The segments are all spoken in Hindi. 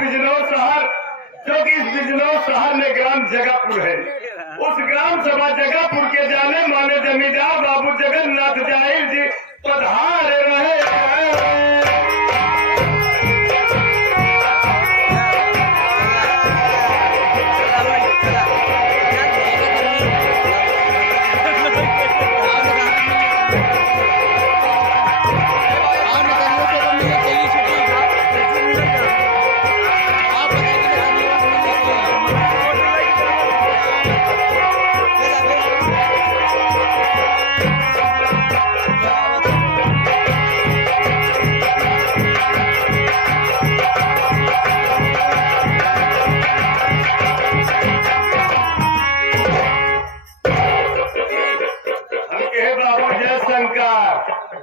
बिजनौर शहर, जो कि इस बिजनौर शहर में ग्राम जगापुर है। उस ग्राम सभा जगापुर के जाने माने जमींदार बाबू जगन्नाथ जाहिर जी पधारे रहे।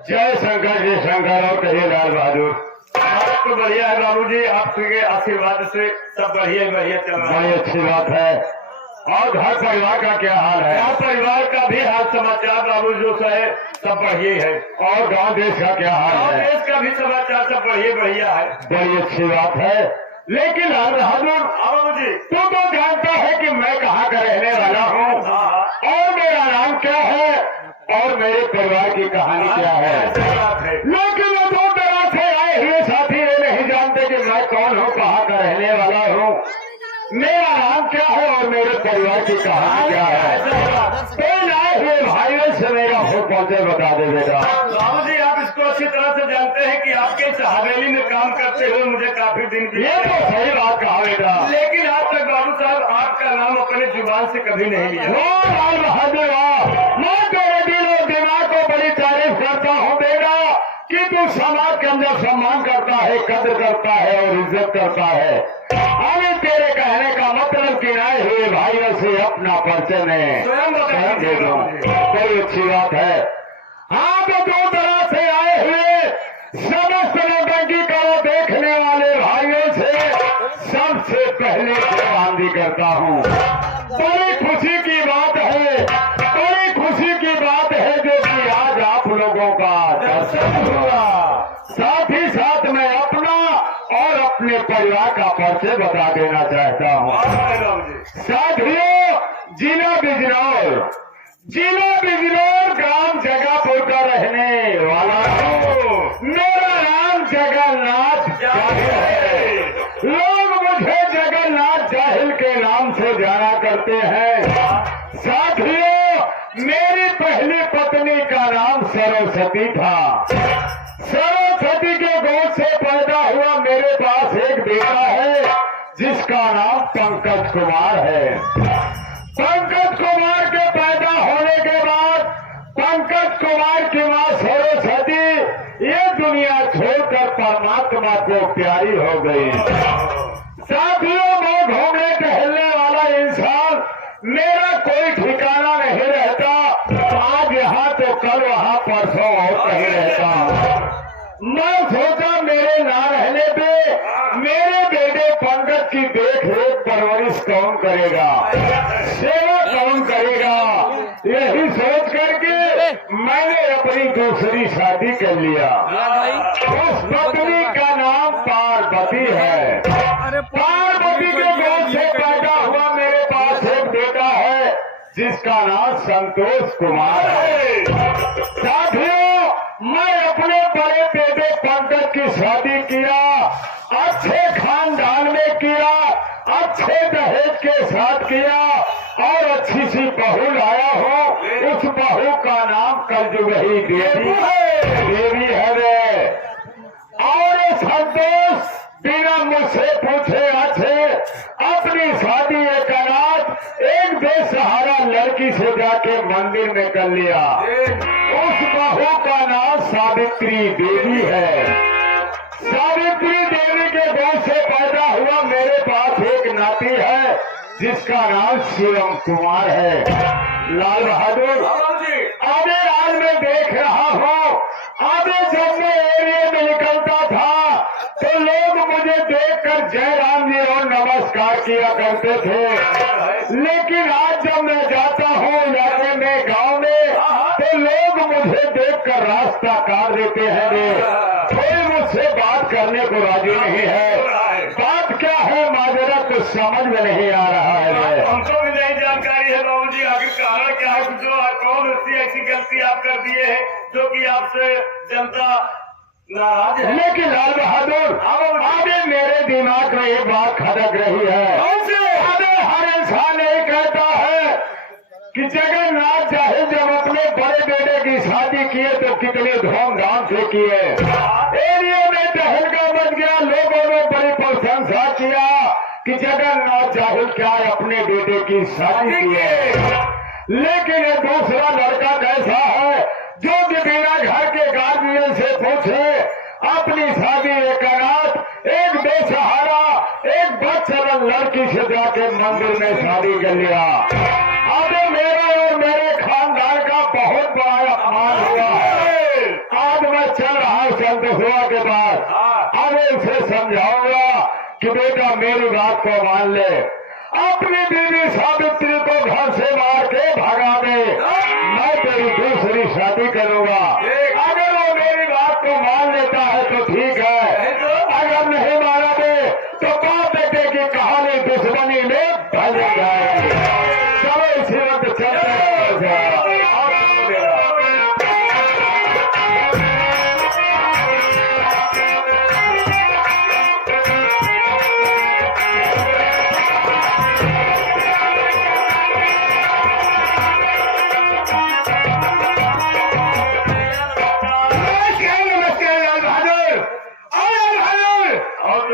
जय शंकर जी शंकर और कहिए लाल बहादुर। तो बढ़िया है बाबूजी, आपके आशीर्वाद से सब बढ़िया बढ़िया चल रहा है। बड़ी अच्छी बात है। और घर परिवार का क्या हाल है? गाँव परिवार का भी हाल समाचार बाबू जो है सब बढ़िया है। और गांव देश का क्या हाल और है? देश का भी समाचार सब बढ़िया बढ़िया है। बड़ी अच्छी बात है। लेकिन लाल बहादुर, बाबूजी तू तो जानता है कि मैं कहाँ का रहने वाला हूँ और मेरा नाम क्या है और मेरे परिवार की कहानी क्या है। लेकिन वो दो तरह से आए हुए साथी ये नहीं जानते कि मैं कौन हूँ, कहाँ का रहने वाला हूँ, मेरा नाम क्या है और मेरे परिवार की कहानी क्या है। तो आए हुए भाइयों से मेरा हो पहुंचे बता दे बेटा। बाबूजी आप इसको अच्छी तरह से जानते हैं कि आपके इस हवेली में काम करते हुए मुझे काफी दिन भी। ये तो सही बात कहा बेटा। लेकिन आज तक बाबू साहब आपका नाम अपने जुबान से कभी नहीं लिया। लाल बहादुर, मैं तेरे दिल और दिमाग को बड़ी तारीफ करता हूँ बेटा कि तू समाज के अंदर सम्मान करता है, कद्र करता है और इज्जत करता है। हमें तेरे कहने का मतलब कि आए हुए भाइयों से अपना परिचय में स्वयं दे दो। बड़ी अच्छी बात है। हाँ तो दो तरह से आए हुए समस्त नौटंकी करो देखने वाले भाइयों से सबसे पहले जवाबंदी करता हूँ। बड़ी खुशी की बात है, बड़ी खुशी की बात है जो कि आज आप लोगों का दर्शन हुआ। साथ ही साथ मैं अपना और अपने परिवार का परिचय बता देना चाहता हूँ। साथियों, जिला बिजनौर, जिला बिजनौर ग्राम जगापुर का रहने वाला हूँ। मेरा नाम जगन्नाथ जाहिल है। लोग मुझे जगन्नाथ जाहिल के नाम से जाना करते हैं। साथियों, मेरी पहली पत्नी का नाम सरस्वती था। सरस्वती के गोद से पैदा हुआ मेरे पास एक बेटा है जिसका नाम पंकज कुमार है। पंकज कुमार के पैदा होने के बाद पंकज कुमार की मां सरस्वती ये दुनिया छोड़कर परमात्मा को प्यारी हो गई। साथियों, मैं घूमने टहलने वाला इंसान, मेरा कोई ठिकाना नहीं रहता। आज यहाँ तो कल वहाँ, परसों और कहीं रहता। मैं सोचा मेरे ना रहने पे मेरे बेटे पंकज की देख रेख परवरिश कौन करेगा, सेवा कौन करेगा। यही सोच करके मैंने अपनी दूसरी शादी कर लिया। उस पत्नी का नाम पार्वती है। पार्वती के गोद से पैदा हुआ मेरे पास एक बेटा है जिसका नाम संतोष कुमार है। साथियों, मैं अपने बड़े बेटे पंकज की शादी किया, अच्छे खानदान में किया, अच्छे दहेज के साथ किया और अच्छी सी बहू लाया हूँ। उस बहू का नाम कलजुगही देवी है वे। और संतोष बिना मुझसे पूछे अच्छे अपनी शादी एक अनाथ एक बेसहारा लड़की से जाके मंदिर में कर लिया। उस बहू का नाम सावित्री देवी है। सावित्री देवी के गोद से पैदा हुआ मेरे पास एक नाती है जिसका नाम शिवम कुमार है। लाल बहादुर, अभी आज मैं देख रहा हूँ, अभी जब मैं एरिया में निकलता था तो लोग मुझे देखकर जय राम जी और नमस्कार किया करते थे। लेकिन आज जब मैं जाता हूँ इलाके में, गांव में, तो लोग मुझे देखकर रास्ता काट देते हैं। कोई मुझसे बात करने को राजी नहीं है। बात क्या कुछ समझ में नहीं आ रहा है। हमको भी नहीं जानकारी है बाबू जी, आखिर कारण क्या है, जो कौन ऐसी गलती आप कर दिए हैं जो कि आपसे जनता नाराज है। लेकिन लाल बहादुर अभी मेरे दिमाग में एक बात खटक रही है। अबे हर इंसान यही कहता है कि जगन्नाथ जाहिर जब अपने बड़े बेटे की शादी किए तो कितने धूमधाम से किए, एरिया में तहलका बच गया, लोगों ने बड़ी प्रशंसा किया कि जगन्नाथ जाहिर क्या अपने बेटे की शादी किए। लेकिन ये दूसरा लड़का कैसा है जो कि बिना घर के गार्जियन से पूछे अपनी शादी एक अनाथ, एक बेसहारा, एक बदचलन लड़की से जाके मंदिर में शादी कर लिया। अब मेरा और मेरे खानदान का बहुत बड़ा अपमान हुआ है। आज मैं चल रहा संत हुआ के बाद अब उसे समझाऊंगा कि बेटा मेरी बात को मान ले, अपनी बीवी सावित्री को घर से मार के भगा दे, मैं तेरी दूसरी शादी करूंगा। अगर वो मेरी बात को मान लेता है तो ठीक है, अगर नहीं माना दे तो बाप बेटे की कहानी दुश्मनी में बदल जाएगी। चलो इसी वक्त चलते हैं।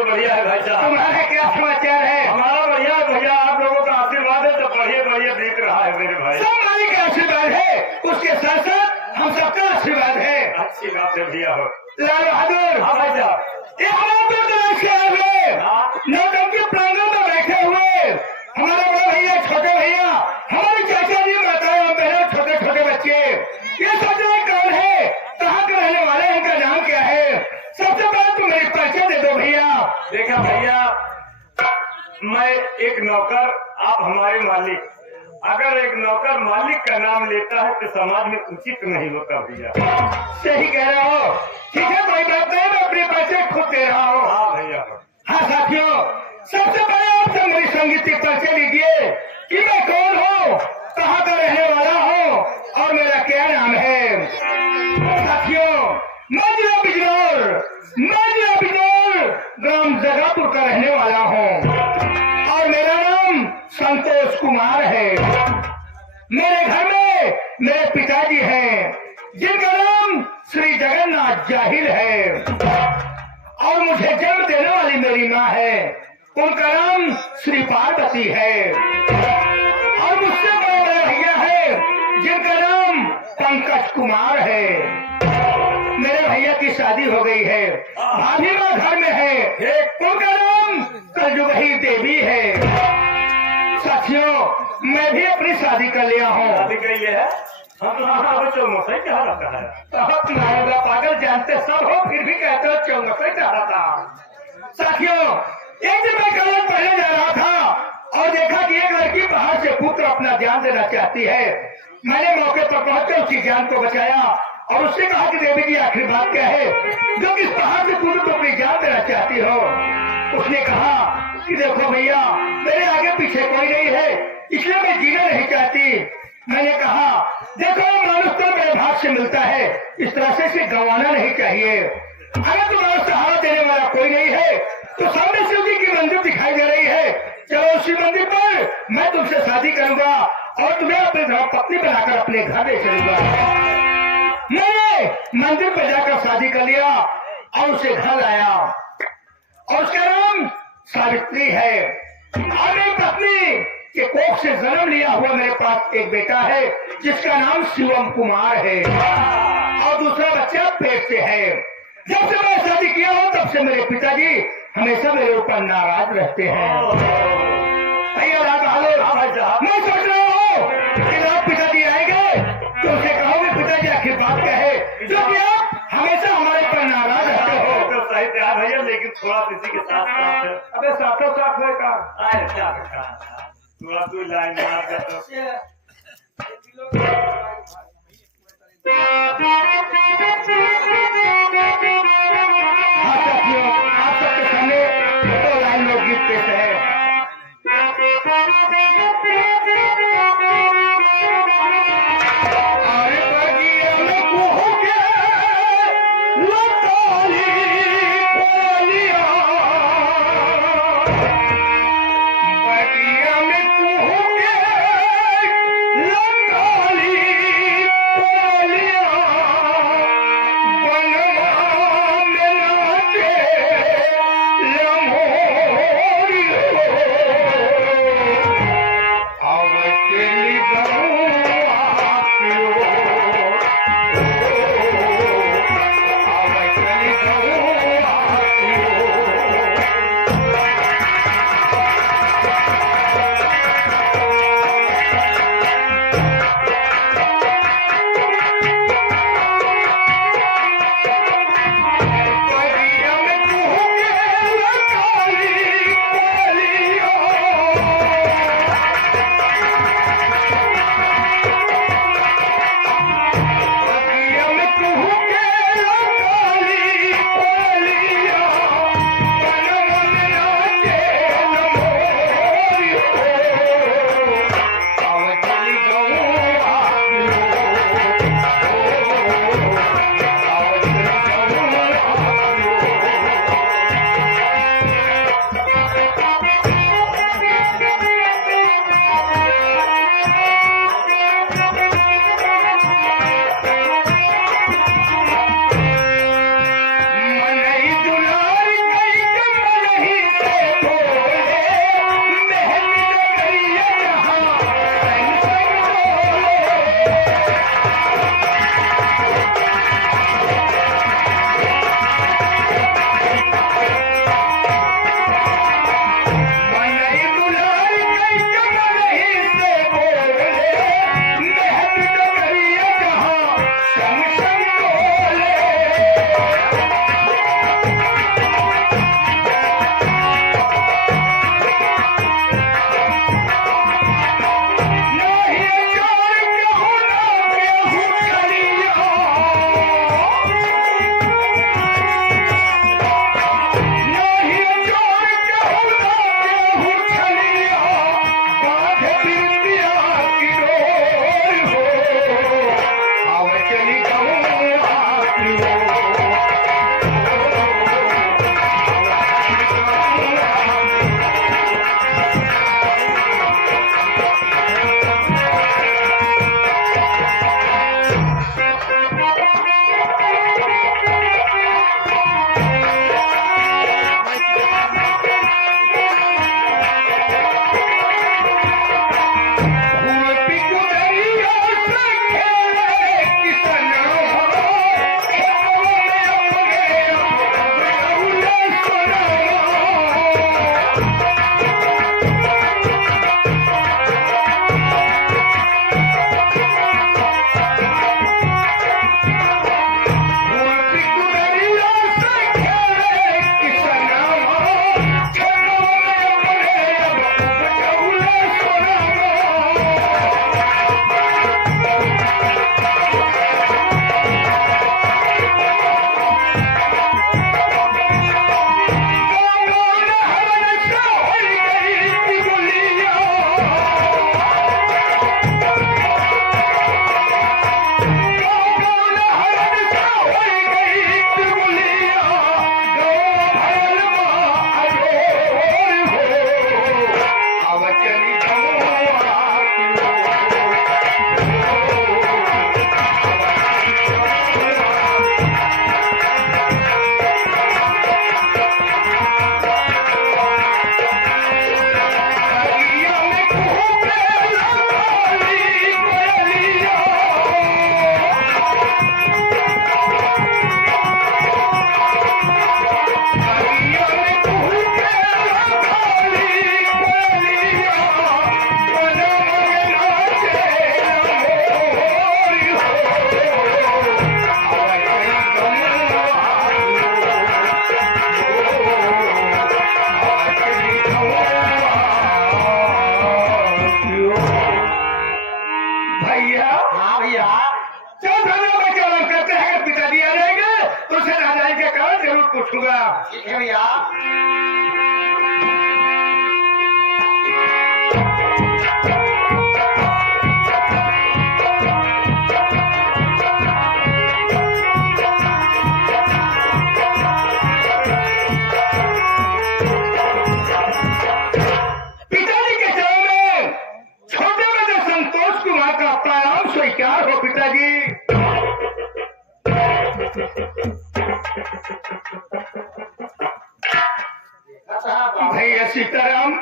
बढ़िया है भाई साहब, तुम्हारे क्या समाचार है? हमारा बढ़िया है भैया, आप लोगों का आशीर्वाद है तो बढ़िया बढ़िया बीत रहा है मेरे भाई। सब मालिक का आशीर्वाद है, उसके साथ साथ हम सबका आशीर्वाद है। अच्छी बात है भैया हो। लाल बहादुर, हाँ भाई साहब, ये हमारे दूर दराज से आए हुए नौटंकी प्रांगण में बैठे हुए हमारे बड़े भैया, छोटे भैया, हमारे चाचा जी, माताएं और बहन, छोटे छोटे बच्चे, ये सोच रहे कौन है, कहाँ के रहने वाले हैं, इनका नाम क्या है? सबसे पहले तुम मेरी परिचय दे दो भैया। देखा भैया, मैं एक नौकर, आप हमारे मालिक। अगर एक नौकर मालिक का नाम लेता है तो समाज में उचित नहीं होता भैया। सही कह रहे हो। ठीक है, कोई बात नहीं, मैं अपने परिचय खुद दे रहा हूँ। हाँ भैया। हाँ साथियों, सबसे पहले आपसे मेरी संगीत की परिचय लीजिए कि मैं कौन हूँ, कहाँ का रहने वाला हूँ और मेरा क्या नाम है। साथियों, मैं जिला बिजनौर ग्राम जगापुर का रहने वाला हूँ और मेरा नाम संतोष कुमार है। मेरे घर में मेरे पिताजी हैं जिनका नाम श्री जगन्नाथ जाहिल है और मुझे जन्म देने वाली मेरी माँ है, उनका नाम श्री पार्वती है और मुझसे बड़ा भैया है जिनका नाम पंकज कुमार है। मेरे भैया की शादी हो गई है, भाभी माँ घर में है, उनका नाम कलजुगही देवी है। साथियों, मैं भी अपनी शादी कर लिया हूँ। शादी कर लिए है? हाँ तो हाँ चौमसा क्या रहता है? तुम्हारा पागल जानते सब हो, फिर भी कहते हो चौमसा क्या रहता। साथियों, एक दिन मैं कल पहले जा रहा था और देखा कि एक लड़की बाहर से पुत्र अपना जान देना चाहती है। मैंने मौके पर पहुंचकर उसकी जान को बचाया और उससे कहा कि देवी जी आखिरी बात क्या है जो किस बाहर से तुम तो अपनी जान देना चाहती हो। उसने कहा कि देखो भैया, मेरे आगे पीछे कोई नहीं है, इसलिए मैं जीना नहीं चाहती। मैंने कहा देखो, मानुष तो मेरे भाग से मिलता है, इस तरह से इसे गंवाना नहीं चाहिए। अगर तुम्हारा सहारा देने वाला कोई नहीं है तो सामने शिव जी की मंदिर दिखाई दे रही है, चलो उसी मंदिर पर मैं तुमसे शादी करूंगा और तुम्हें अपनी धर्मपत्नी बनाकर अपने घर ले चलूंगा। मैंने मंदिर पर जाकर शादी कर लिया और उसे घर लाया और उसका नाम सावित्री है और मेरी पत्नी के कोख से जन्म लिया हुआ मेरे पास एक बेटा है जिसका नाम शिवम कुमार है और दूसरा बच्चा पेट से है। जब से मैं शादी किया हूँ तब से मेरे पिताजी हमेशा मेरे ऊपर नाराज रहते हैं। भैया मैं सोच रहा हूँ कि आप पिताजी आएंगे तो उसे कहोगे पिताजी आखिर बात क्या है जो कि आप हमेशा हमारे पर नाराज रहते हो। तो सही तैयार भैया, लेकिन थोड़ा किसी के साथ साथ है। अबे साथों साथ है का आए क्या थोड़ा दो लाइन मार दे तो। हाँ साथियों, आप सबके सामने दो लाइन लोकगीत पेश है। बगिया में कुहू के लताली पोलिया, बनवा में नाचे लम्होरी हो। अब चली गौआ की ओर, अब चली गौआ की ओर। भैया सीताराम,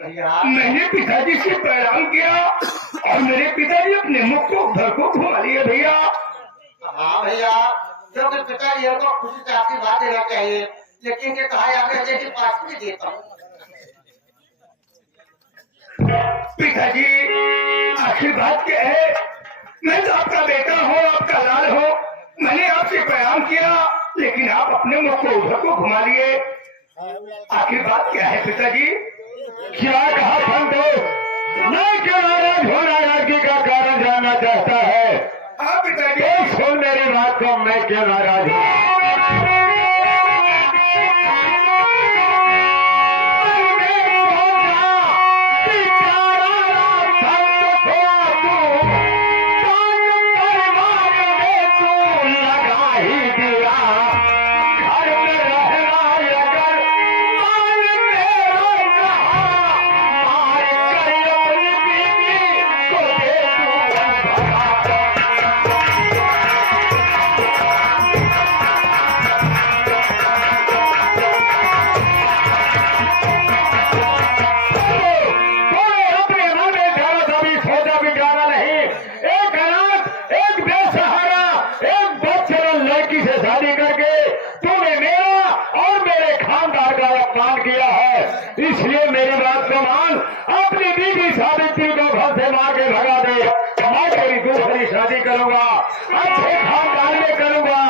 भैया मैंने पिताजी से प्रणाम किया और मेरे पिताजी अपने मुख को घर को घुमा लिए भैया। हाँ भैया, क्योंकि पिताजी को खुशी से आशीर्वाद देना चाहिए, लेकिन ये कहा जाता है कि पास में देता हूँ। पिताजी आशीर्वाद क्या है? मैं तो आपका बेटा हूँ, आपका लाल हूँ। मैंने आपसे प्रणाम किया, लेकिन आप अपने मुख को उधर को घुमा लिए। आखिर बात क्या है पिताजी? क्या कहा संतोष? मैं क्यों नाराज हूँ? नाराजगी का कारण जानना चाहता है? हाँ पिताजी। तो सुन मेरी बात को, मैं क्यों नाराज हूँ? इसलिए मेरी बात को मान, अपनी बीवी सावित्री को घर से मार के भगा दे। मैं तेरी दूसरी शादी करूंगा, अच्छे खानदान में करूंगा,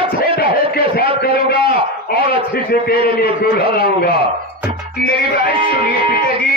अच्छे दहेज के साथ करूंगा और अच्छी से तेरे लिए दूल्हा लाऊंगा। मेरी बात सुनिए पिताजी।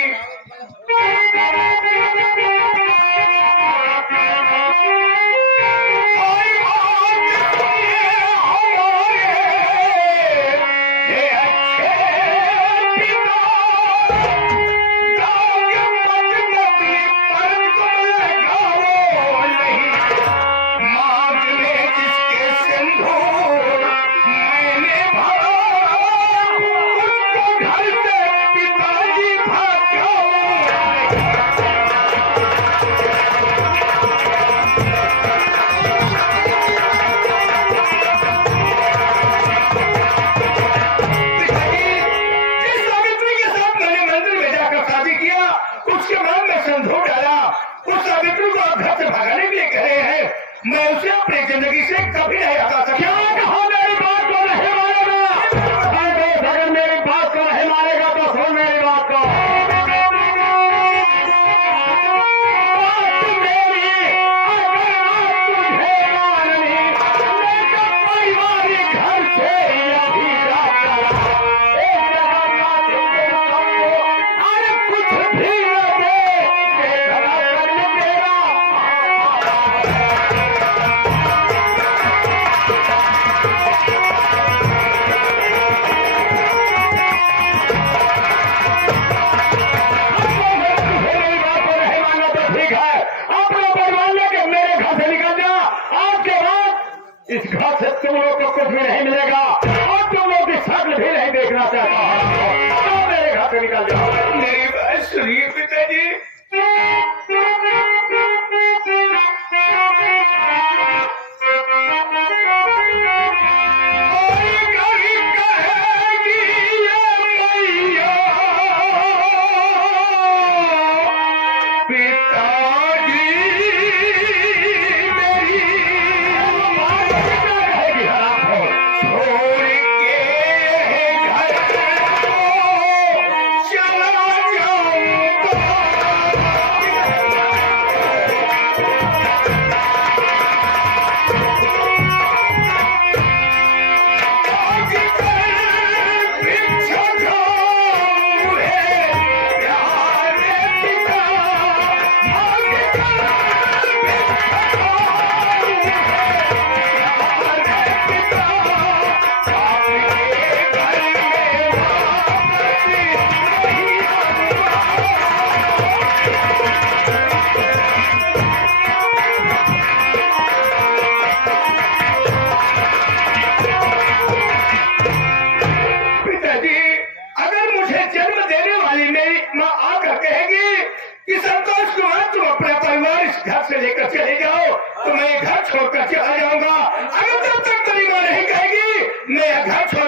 मैं उसे अपनी जिंदगी से कभी नहीं हटा सकता। क्या कहा? मेरी बात को नहीं मानेगा? अगर मेरी बात को नहीं मानेगा तो सुन मेरी बात को। बात मेरी अगर तुझे माननी, लेकिन पारिवारिक घर से यही जाता एक जगह ना तुझे समझो, अरे कुछ भी न दे, देखना करने तेरा इस घर से तुम लोग को कुछ भी नहीं मिलेगा और तुम लोग की शक्ल भी नहीं देखना चाहता तो मेरे घर से निकल जाओ। मेरी बात सुनिए पिताजी। घर से लेकर चले जाओ तो मैं घर छोड़कर चला जाऊंगा। अगर तब तक मेरी मां नहीं कहेगी मैं घर छोड़